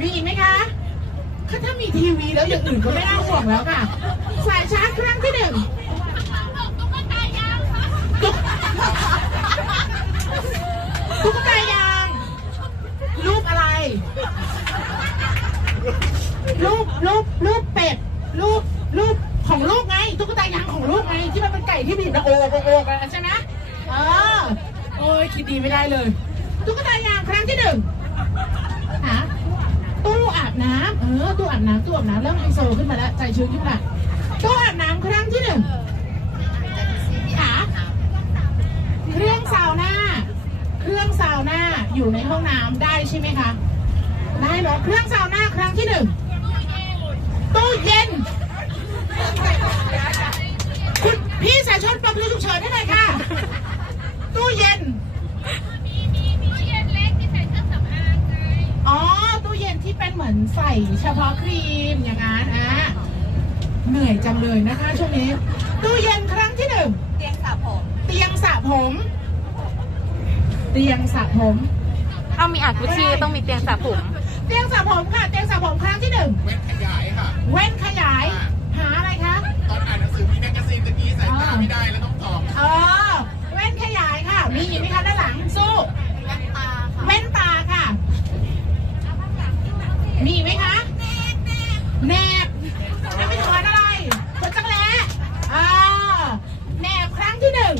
มีอีกไหมคะคือถ้ามีทีวีแล้วอย่างอื่นก็ไม่น่าห่วงแล้วค่ะ สายชาร์จครั้งที่หนึ่งตุ๊กตุ๊กตายาง รูปอะไร รูปรูปรูปเป็ด รูปรูปของลูกไง ตุ๊กตายางของลูกไง ที่มันเป็นไก่ที่บีบแล้วโอกโอกโอกอะใช่ไหมเออ โอ้ยคิดดีไม่ได้เลย ตุ๊กตายางครั้งที่หนึ่งหา ตู้อาบน้ำเออตู้อาบน้ำตู้อาบน้ำเริ่มไฮโซขึ้นมาแล้วใจชื้นขึ้นมาตู้อาบน้ำครั้งที่หนึ่งหาเครื่องซาวน่าเครื่องซาวน่าอยู่ในห้องน้ำได้ใช่ไหมคะได้เหรอเครื่องซาวน่าครั้งที่หนึ่งตู้เย็น คุณพี่สายชนปรับรูฉุกเฉินให้หน่อยค่ะ ตู้เย็น อ๋อ ตู้เย็นที่เป็นเหมือน ใส่เฉพาะครีมอย่างนั้นอะเหนื่อยจังเลยนะคะช่วงนี้ตู้เย็นครั้งที่หนึ่งเตียงสระผม เตียงสระผม เตียงสระผมเอามีอ่างกุชชี่ต้องมีเตียงสระผม เตียงสระผมค่ะ เตียงสระผมครั้งที่หนึ่งเว้นขยายค่ะ เว้นขยาย หาอะไรคะ ตอนอ่านหนังสือมีแมกกาซีนตะกี้ใส่ตาไม่ได้แล้วต้องตอบ เออเว้นขยายค่ะ มีอีกไหมคะด้านหลัง สู้ เว้นตาค่ะ มีไหมคะแนบจะเป็นตัวอะไรตัวจังแล้เออแนบครั้งที่หนึ่ง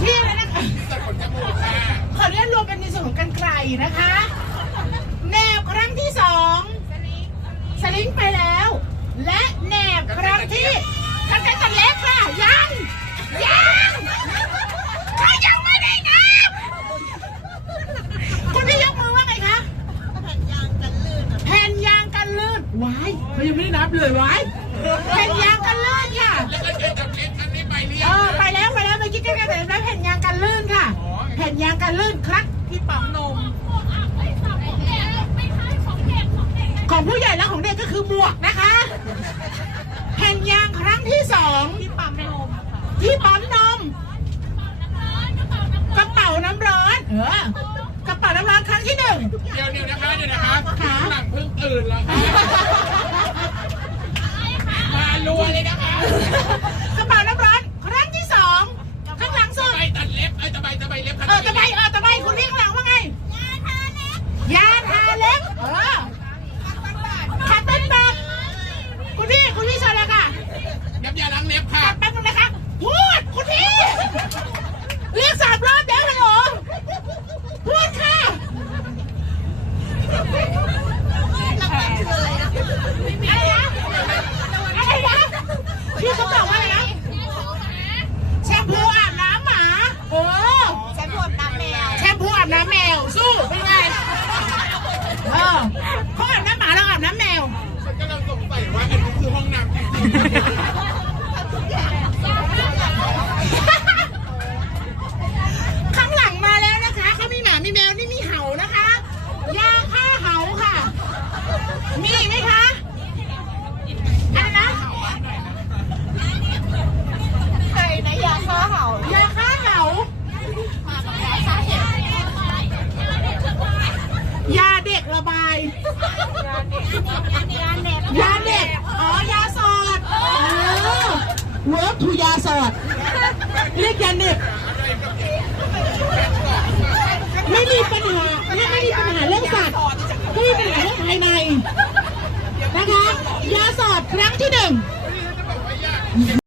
ที่อะไรนะคะขนจมูกค่ะขอเรียกรวมเป็นในส่วนของกันไกลนะคะ แนบครั้งที่สองสลิงไปแล้ว และแนบครั้งที่กันไกรตัดเล็บค่ะยังยังเขายังไม่ได้นับคุณพี่ยกมือว่าไงคะแผ่นยางกันลื่น ว้ายเขายังไม่ได้นับเลยว้ายแผ่นยางกันลื่นค่ะแล้วก็เจอกับเล็กอันนี้ไปเรียเออไปแล้วไปแล้วเมื่อกี้ใกล้ๆแต่ได้แผ่นยางกันลื่นค่ะ แผ่นยางกันลื่นครั้งที่ปั๊มนม ของผู้ใหญ่และของเด็กก็คือหมวกนะคะ แผ่นยางครั้งที่สองที่ปั๊มนมที่ปั๊มนม กระเป๋าน้ำร้อน เออกระเป๋าน้ำร้อนครั้งที่หนึ่ง เดี๋ยวเดี๋ยวนะคะเดี๋ยวนะคะขาหลังเพิ่งตื่นแล้วค่ บไอ้ตะไบตะไบเล็บเออตะไบเออตะไบคุณเรียกข้างหลังว่าไง ยาทาเล็บเออขาต้นแบบคุณพี่คุณพี่เชิญเลยค่ะ น้ำยาล้างเล็บค่ะ แป๊บนึงนะคะ พูด คุณพี่ เรียกสามรอบแล้วเหรอพูดค่ะ อะไรนะ อะไรนะ พี่เขาบอกว่าอะไรนะ แชมพูอาบน้ำหมาโอ้ แชมพูอาบน้ำแมว แชมพูอาบ น้ำแมวสู้เป็นไงเออขาอาบน้ำหมาเราอาบน้ำแมว ฉันกำลังสงสัยว่าอันนี้คือห้องน้ำจริง ข้างหลังมาแล้วนะคะเขามีหมามีแมวนี่มีเห่านะคะ ยาฆ่าเห่าค่ะ มีอีกไหมคะอะไรนะ เคยนะยาฆ่าเห่ายาฆ่าเห่า ยาเด็กระบา ยาเน็บยาเด็กอ๋อยาสอดเออเวิร์กทูยาสอดเรียกยาเด็กไม่มีปัญหาไม่ไม่มีปัญหาเรื่องสัตว์ไม่มีปัญหาเรื่องภายในนะคะ ยาสอดครั้งที่หนึ่ง